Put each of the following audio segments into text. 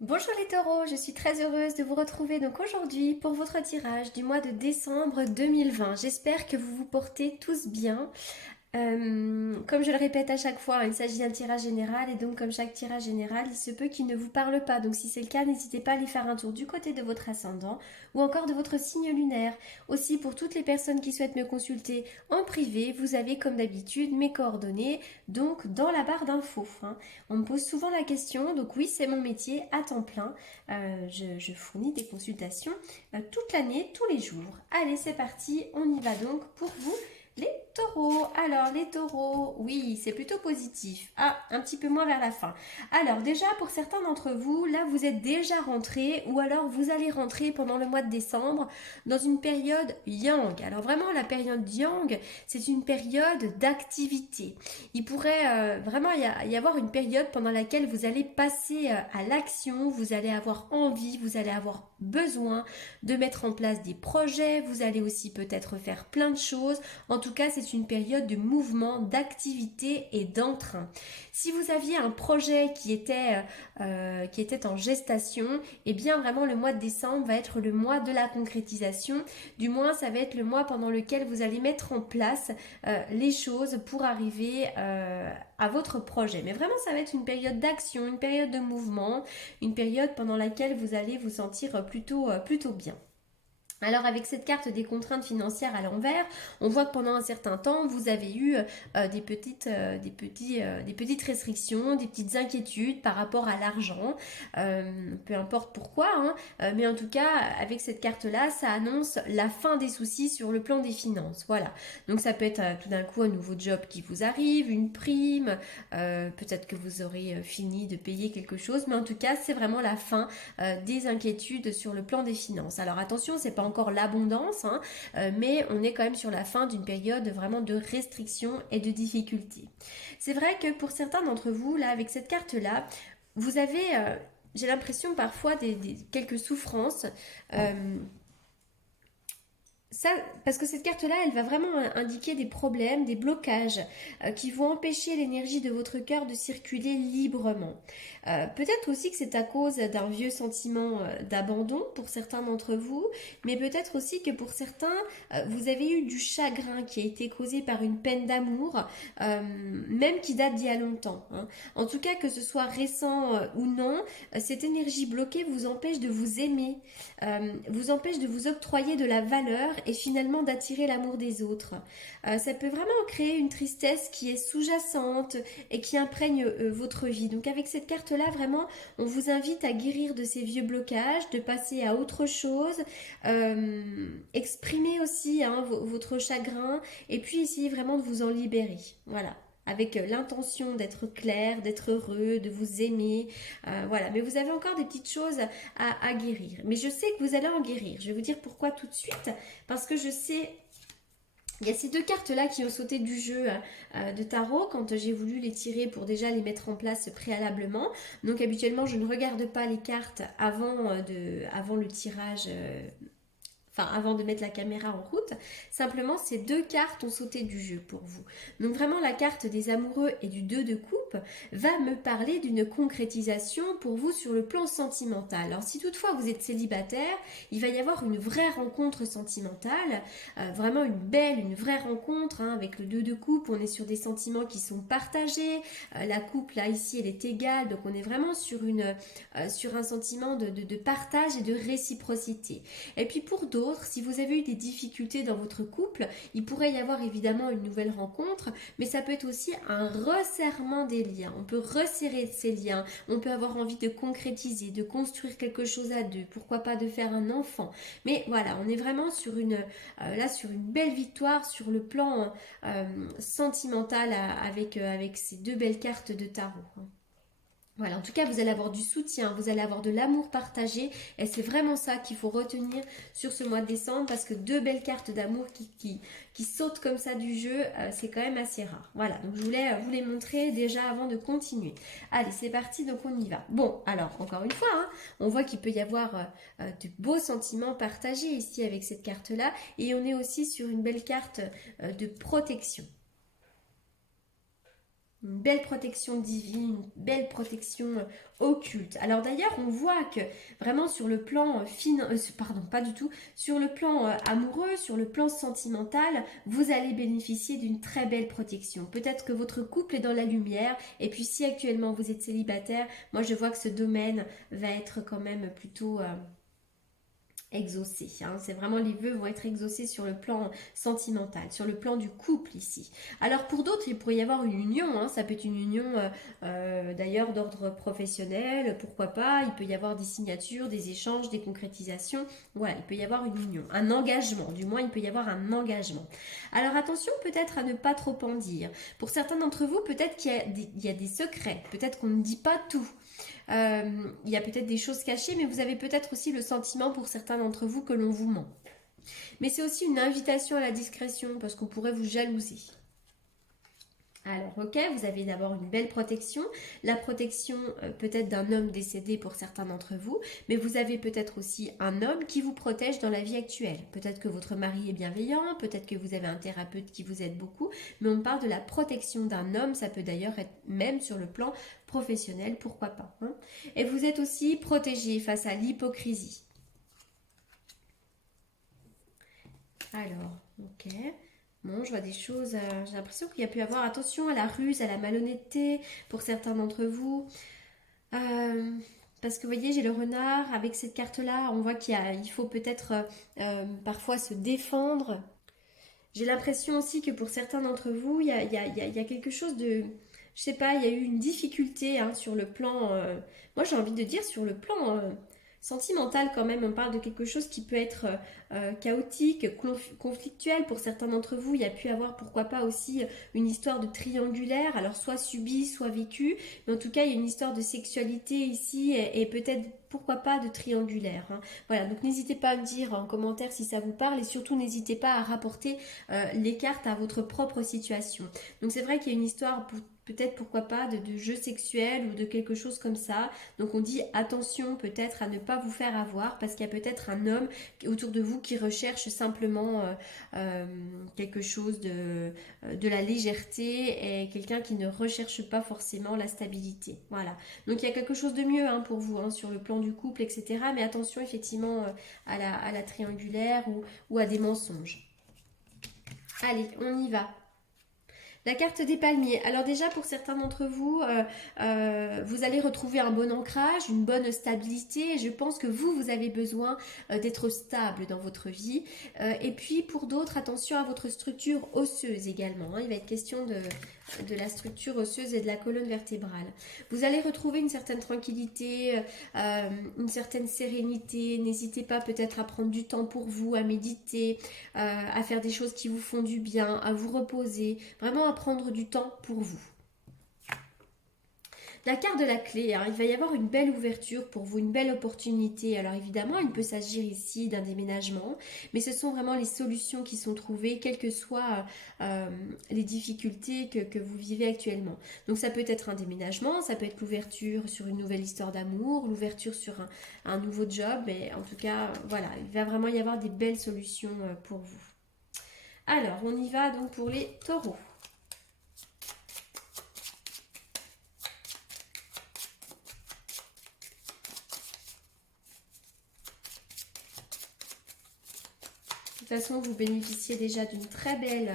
Bonjour les taureaux, je suis très heureuse de vous retrouver donc aujourd'hui pour votre tirage du mois de décembre 2020. J'espère que vous vous portez tous bien. Comme je le répète à chaque fois, il s'agit d'un tirage général et donc comme chaque tirage général, il se peut qu'il ne vous parle pas. Donc si c'est le cas, n'hésitez pas à aller faire un tour du côté de votre ascendant ou encore de votre signe lunaire. Aussi pour toutes les personnes qui souhaitent me consulter en privé, vous avez comme d'habitude mes coordonnées donc dans la barre d'infos, hein. On me pose souvent la question, donc oui c'est mon métier à temps plein. Je fournis des consultations toute l'année, tous les jours. Allez c'est parti, on y va donc pour vous. Les taureaux. Alors, les taureaux, oui, c'est plutôt positif. Ah, un petit peu moins vers la fin. Alors, déjà, pour certains d'entre vous, là, vous êtes déjà rentrés ou alors vous allez rentrer pendant le mois de décembre dans une période yang. Alors, vraiment, la période yang, c'est une période d'activité. Il pourrait vraiment y avoir une période pendant laquelle vous allez passer à l'action, vous allez avoir envie, vous allez avoir besoin de mettre en place des projets, vous allez aussi peut-être faire plein de choses. En tout cas, c'est une période de mouvement, d'activité et d'entrain. Si vous aviez un projet qui était en gestation, eh bien vraiment le mois de décembre va être le mois de la concrétisation. Du moins, ça va être le mois pendant lequel vous allez mettre en place les choses pour arriver à votre projet. Mais vraiment, ça va être une période d'action, une période de mouvement, une période pendant laquelle vous allez vous sentir plutôt bien. Alors avec cette carte des contraintes financières à l'envers, on voit que pendant un certain temps, vous avez eu des petites restrictions, des petites inquiétudes par rapport à l'argent, peu importe pourquoi, hein, mais en tout cas, avec cette carte-là, ça annonce la fin des soucis sur le plan des finances. Voilà. Donc ça peut être tout d'un coup un nouveau job qui vous arrive, une prime, peut-être que vous aurez fini de payer quelque chose, mais en tout cas, c'est vraiment la fin des inquiétudes sur le plan des finances. Alors attention, c'est pas encore l'abondance, hein, mais on est quand même sur la fin d'une période vraiment de restriction et de difficulté. C'est vrai que pour certains d'entre vous, là, avec cette carte-là, vous avez, j'ai l'impression parfois quelques souffrances. euh, ça, parce que cette carte-là, elle va vraiment indiquer des problèmes, des blocages qui vont empêcher l'énergie de votre cœur de circuler librement. Peut-être aussi que c'est à cause d'un vieux sentiment d'abandon pour certains d'entre vous, mais peut-être aussi que pour certains, vous avez eu du chagrin qui a été causé par une peine d'amour, même qui date d'il y a longtemps, hein. En tout cas, que ce soit récent ou non, cette énergie bloquée vous empêche de vous aimer, vous empêche de vous octroyer de la valeur et finalement d'attirer l'amour des autres. Ça peut vraiment créer une tristesse qui est sous-jacente et qui imprègne votre vie. Donc avec cette carte-là, vraiment, on vous invite à guérir de ces vieux blocages, de passer à autre chose, exprimer aussi hein, votre chagrin et puis essayer vraiment de vous en libérer. Voilà avec l'intention d'être clair, d'être heureux, de vous aimer. Voilà, mais vous avez encore des petites choses à guérir. Mais je sais que vous allez en guérir. Je vais vous dire pourquoi tout de suite. Parce que je sais il y a ces deux cartes-là qui ont sauté du jeu de tarot quand j'ai voulu les tirer pour déjà les mettre en place préalablement. Donc habituellement, je ne regarde pas les cartes avant le tirage enfin avant de mettre la caméra en route, simplement ces deux cartes ont sauté du jeu pour vous. Donc vraiment la carte des amoureux et du 2 de coupe va me parler d'une concrétisation pour vous sur le plan sentimental. Alors si toutefois vous êtes célibataire, il va y avoir une vraie rencontre sentimentale, vraiment une vraie rencontre hein, avec le 2 de coupe, on est sur des sentiments qui sont partagés, la coupe là ici elle est égale, donc on est vraiment sur un sentiment de partage et de réciprocité. Et puis pour d'autres, si vous avez eu des difficultés dans votre couple, il pourrait y avoir évidemment une nouvelle rencontre, mais ça peut être aussi un resserrement des liens. On peut resserrer ces liens, on peut avoir envie de concrétiser, de construire quelque chose à deux, pourquoi pas de faire un enfant. Mais voilà, on est vraiment sur une belle victoire sur le plan sentimental avec ces deux belles cartes de tarot. Voilà, en tout cas, vous allez avoir du soutien, vous allez avoir de l'amour partagé et c'est vraiment ça qu'il faut retenir sur ce mois de décembre parce que deux belles cartes d'amour qui sautent comme ça du jeu, c'est quand même assez rare. Voilà, donc je voulais vous les montrer déjà avant de continuer. Allez, c'est parti, donc on y va. Bon, alors, encore une fois, hein, on voit qu'il peut y avoir de beaux sentiments partagés ici avec cette carte-là et on est aussi sur une belle carte de protection. Une belle protection divine, une belle protection occulte. Alors d'ailleurs, on voit que vraiment sur le plan pardon, pas du tout, sur le plan amoureux, sur le plan sentimental, vous allez bénéficier d'une très belle protection. Peut-être que votre couple est dans la lumière, et puis si actuellement vous êtes célibataire, moi je vois que ce domaine va être quand même plutôt exaucés. Hein. C'est vraiment les vœux vont être exaucés sur le plan sentimental, sur le plan du couple ici. Alors pour d'autres, il pourrait y avoir une union. Hein. Ça peut être une union d'ailleurs d'ordre professionnel, pourquoi pas. Il peut y avoir des signatures, des échanges, des concrétisations. Voilà, il peut y avoir une union, un engagement. Du moins, il peut y avoir un engagement. Alors attention peut-être à ne pas trop en dire. Pour certains d'entre vous, peut-être qu'il y a des secrets. Peut-être qu'on ne dit pas tout. Il y a peut-être des choses cachées, mais vous avez peut-être aussi le sentiment pour certains d'entre vous que l'on vous ment. Mais c'est aussi une invitation à la discrétion parce qu'on pourrait vous jalouser. Alors, ok, vous avez d'abord une belle protection, la protection peut-être d'un homme décédé pour certains d'entre vous, mais vous avez peut-être aussi un homme qui vous protège dans la vie actuelle. Peut-être que votre mari est bienveillant, peut-être que vous avez un thérapeute qui vous aide beaucoup, mais on parle de la protection d'un homme, ça peut d'ailleurs être même sur le plan professionnel, pourquoi pas. Hein. Et vous êtes aussi protégé face à l'hypocrisie. Alors, ok. Bon, je vois des choses, j'ai l'impression qu'il y a pu avoir attention à la ruse, à la malhonnêteté pour certains d'entre vous. Parce que vous voyez, j'ai le renard, avec cette carte-là, on voit il faut peut-être parfois se défendre. J'ai l'impression aussi que pour certains d'entre vous, il y a quelque chose de... Je sais pas, il y a eu une difficulté hein, sur le plan... moi j'ai envie de dire sur le plan sentimental quand même. On parle de quelque chose qui peut être chaotique, conflictuel. Pour certains d'entre vous, il y a pu avoir pourquoi pas aussi une histoire de triangulaire. Alors soit subie, soit vécue. Mais en tout cas, il y a une histoire de sexualité ici et peut-être pourquoi pas de triangulaire. Hein. Voilà, donc n'hésitez pas à me dire en commentaire si ça vous parle et surtout n'hésitez pas à rapporter les cartes à votre propre situation. Donc c'est vrai qu'il y a une histoire peut-être pourquoi pas de jeu sexuel ou de quelque chose comme ça. Donc on dit attention peut-être à ne pas vous faire avoir parce qu'il y a peut-être un homme autour de vous qui recherche simplement quelque chose de la légèreté et quelqu'un qui ne recherche pas forcément la stabilité. Voilà. Donc il y a quelque chose de mieux hein, pour vous hein, sur le plan du couple, etc. Mais attention effectivement à la triangulaire ou à des mensonges. Allez, on y va. La carte des palmiers. Alors déjà pour certains d'entre vous, vous allez retrouver un bon ancrage, une bonne stabilité. Je pense que vous avez besoin d'être stable dans votre vie. Et puis pour d'autres, attention à votre structure osseuse également. Hein. Il va être question de la structure osseuse et de la colonne vertébrale. Vous allez retrouver une certaine tranquillité, une certaine sérénité. N'hésitez pas peut-être à prendre du temps pour vous, à méditer, à faire des choses qui vous font du bien, à vous reposer. Vraiment à prendre du temps pour vous. La carte de la clé, hein, il va y avoir une belle ouverture pour vous, une belle opportunité. Alors évidemment, il peut s'agir ici d'un déménagement, mais ce sont vraiment les solutions qui sont trouvées, quelles que soient les difficultés que vous vivez actuellement. Donc ça peut être un déménagement, ça peut être l'ouverture sur une nouvelle histoire d'amour, l'ouverture sur un nouveau job, mais en tout cas, voilà, il va vraiment y avoir des belles solutions pour vous. Alors, on y va donc pour les taureaux. De toute façon, vous bénéficiez déjà d'une très belle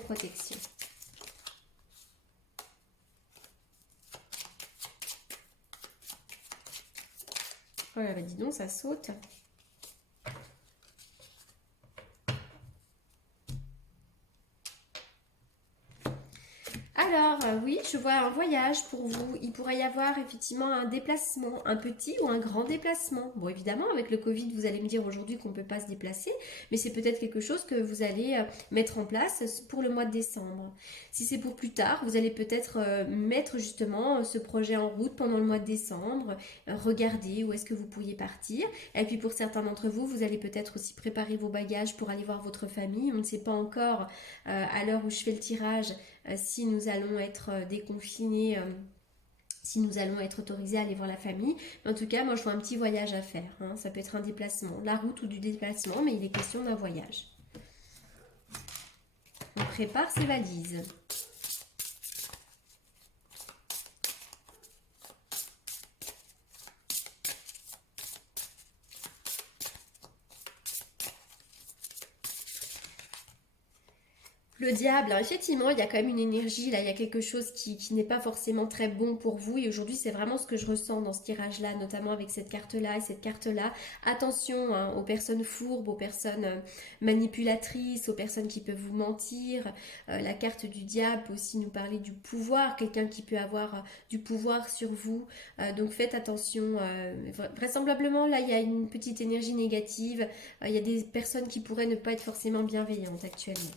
protection. Voilà, bah dis donc, ça saute. Alors, oui, je vois un voyage pour vous. Il pourrait y avoir effectivement un déplacement, un petit ou un grand déplacement. Bon, évidemment, avec le Covid, vous allez me dire aujourd'hui qu'on ne peut pas se déplacer, mais c'est peut-être quelque chose que vous allez mettre en place pour le mois de décembre. Si c'est pour plus tard, vous allez peut-être mettre justement ce projet en route pendant le mois de décembre, regarder où est-ce que vous pourriez partir. Et puis pour certains d'entre vous, vous allez peut-être aussi préparer vos bagages pour aller voir votre famille. On ne sait pas encore à l'heure où je fais le tirage si nous allons être déconfinés, si nous allons être autorisés à aller voir la famille. Mais en tout cas, moi je vois un petit voyage à faire. Hein. Ça peut être un déplacement, la route ou du déplacement, mais il est question d'un voyage. On prépare ses valises. Le diable, alors effectivement, il y a quand même une énergie, là, il y a quelque chose qui n'est pas forcément très bon pour vous. Et aujourd'hui, c'est vraiment ce que je ressens dans ce tirage-là, notamment avec cette carte-là et cette carte-là. Attention hein, aux personnes fourbes, aux personnes manipulatrices, aux personnes qui peuvent vous mentir. La carte du diable peut aussi nous parler du pouvoir, quelqu'un qui peut avoir du pouvoir sur vous. Donc faites attention. Vraisemblablement, là, il y a une petite énergie négative. Il y a des personnes qui pourraient ne pas être forcément bienveillantes actuellement.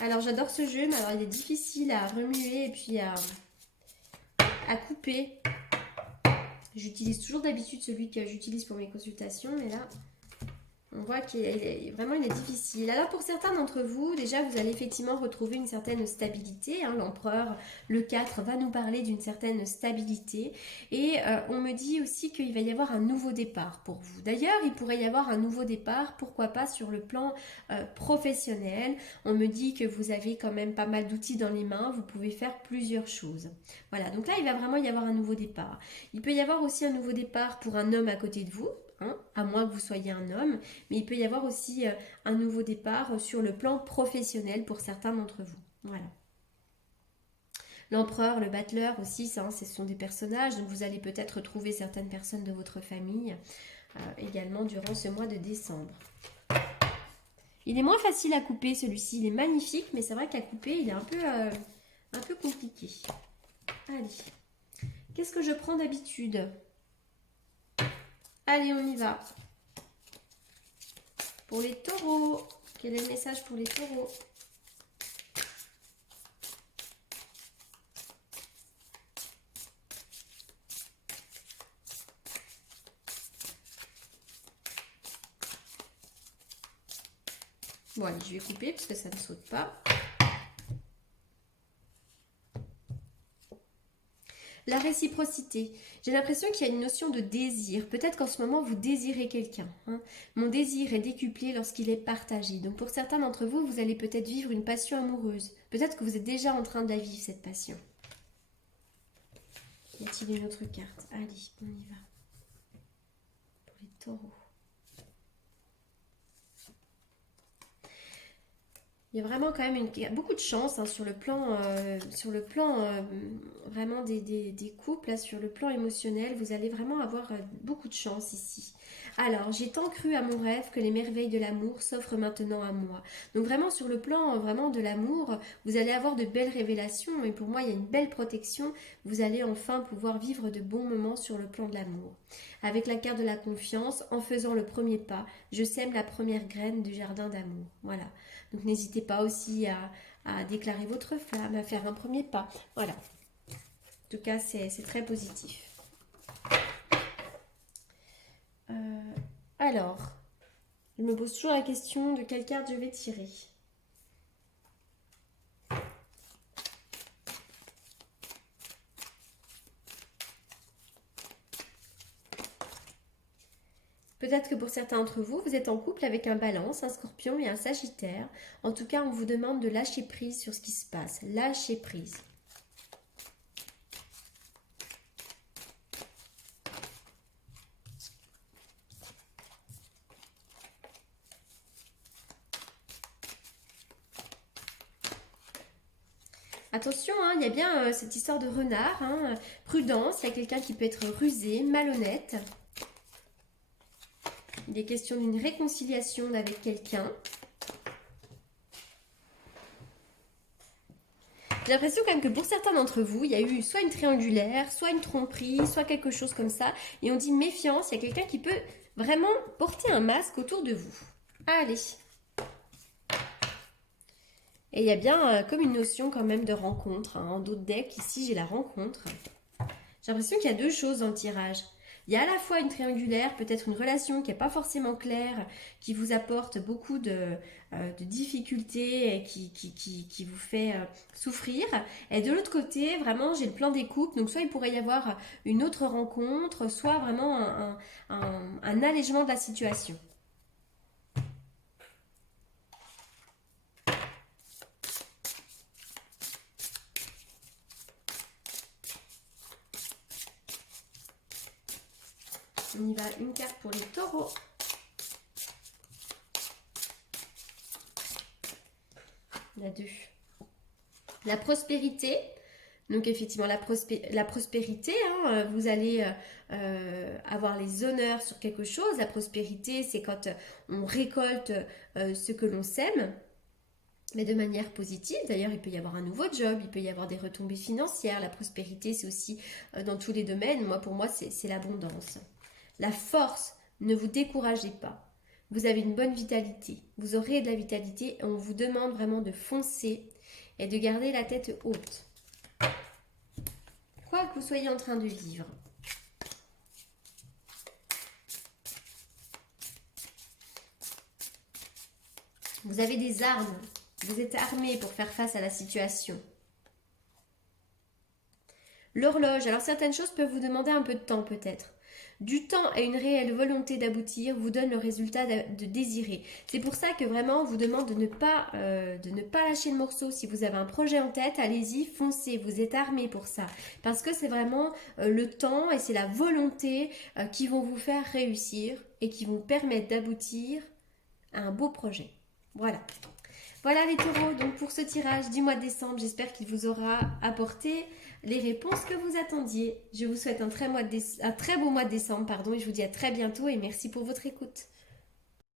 Alors j'adore ce jeu, mais alors il est difficile à remuer et puis à couper. J'utilise toujours d'habitude celui que j'utilise pour mes consultations, mais là, on voit qu'il est vraiment il est difficile. Alors pour certains d'entre vous, déjà vous allez effectivement retrouver une certaine stabilité. Hein. L'empereur, le 4, va nous parler d'une certaine stabilité. Et on me dit aussi qu'il va y avoir un nouveau départ pour vous. D'ailleurs, il pourrait y avoir un nouveau départ, pourquoi pas sur le plan professionnel. On me dit que vous avez quand même pas mal d'outils dans les mains, vous pouvez faire plusieurs choses. Voilà, donc là il va vraiment y avoir un nouveau départ. Il peut y avoir aussi un nouveau départ pour un homme à côté de vous. Hein, à moins que vous soyez un homme, mais il peut y avoir aussi un nouveau départ sur le plan professionnel pour certains d'entre vous. Voilà. L'empereur, le battleur aussi, ça, ce sont des personnages, donc vous allez peut-être retrouver certaines personnes de votre famille également durant ce mois de décembre. Il est moins facile à couper celui-ci, il est magnifique, mais c'est vrai qu'à couper, il est un peu compliqué. Allez, qu'est-ce que je prends d'habitude ? Allez, on y va. Pour les taureaux, quel est le message pour les taureaux ? Bon, allez, je vais couper puisque ça ne saute pas. La réciprocité. J'ai l'impression qu'il y a une notion de désir. Peut-être qu'en ce moment, vous désirez quelqu'un. Hein. Mon désir est décuplé lorsqu'il est partagé. Donc pour certains d'entre vous, vous allez peut-être vivre une passion amoureuse. Peut-être que vous êtes déjà en train de la vivre, cette passion. Y a-t-il une autre carte? Allez, on y va. Pour les taureaux. Il y a vraiment quand même beaucoup de chance hein, sur le plan vraiment des couples, là, sur le plan émotionnel. Vous allez vraiment avoir beaucoup de chance ici. Alors, j'ai tant cru à mon rêve que les merveilles de l'amour s'offrent maintenant à moi. Donc vraiment sur le plan vraiment de l'amour, vous allez avoir de belles révélations. Et pour moi, il y a une belle protection. Vous allez enfin pouvoir vivre de bons moments sur le plan de l'amour. Avec la carte de la confiance, en faisant le premier pas, je sème la première graine du jardin d'amour. Voilà. Donc n'hésitez pas aussi à déclarer votre flamme, à faire un premier pas. Voilà. En tout cas, c'est très positif. Alors, je me pose toujours la question de quelle carte je vais tirer. Peut-être que pour certains d'entre vous, vous êtes en couple avec un Balance, un Scorpion et un Sagittaire. En tout cas, on vous demande de lâcher prise sur ce qui se passe. Lâcher prise. Attention, hein, il y a bien cette histoire de renard. Hein, prudence, il y a quelqu'un qui peut être rusé, malhonnête. Il est question d'une réconciliation avec quelqu'un. J'ai l'impression quand même que pour certains d'entre vous, il y a eu soit une triangulaire, soit une tromperie, soit quelque chose comme ça. Et on dit méfiance, il y a quelqu'un qui peut vraiment porter un masque autour de vous. Allez. Et il y a bien comme une notion quand même de rencontre. Hein. En dos de deck, ici, j'ai la rencontre. J'ai l'impression qu'il y a deux choses dans le tirage. Il y a à la fois une triangulaire, peut-être une relation qui n'est pas forcément claire, qui vous apporte beaucoup de difficultés et qui vous fait souffrir. Et de l'autre côté, vraiment, j'ai le plan des couples. Donc, soit il pourrait y avoir une autre rencontre, soit vraiment un allègement de la situation. On y va, une carte pour les taureaux. La 2. La prospérité. Donc effectivement, la prospérité, hein, vous allez avoir les honneurs sur quelque chose. La prospérité, c'est quand on récolte ce que l'on sème, mais de manière positive. D'ailleurs, il peut y avoir un nouveau job, il peut y avoir des retombées financières. La prospérité, c'est aussi dans tous les domaines. Pour moi, c'est l'abondance. La force, ne vous découragez pas. Vous avez une bonne vitalité. Vous aurez de la vitalité et on vous demande vraiment de foncer et de garder la tête haute. Quoi que vous soyez en train de vivre. Vous avez des armes. Vous êtes armé pour faire face à la situation. L'horloge. Alors certaines choses peuvent vous demander un peu de temps peut-être. Du temps et une réelle volonté d'aboutir vous donne le résultat de désirer. C'est pour ça que vraiment on vous demande de ne pas lâcher le morceau. Si vous avez un projet en tête, allez-y, foncez, vous êtes armés pour ça. Parce que c'est vraiment le temps et c'est la volonté qui vont vous faire réussir et qui vont permettre d'aboutir à un beau projet. Voilà. Voilà les taureaux, donc pour ce tirage du mois de décembre, j'espère qu'il vous aura apporté les réponses que vous attendiez. Je vous souhaite un très beau mois de décembre, et je vous dis à très bientôt et merci pour votre écoute.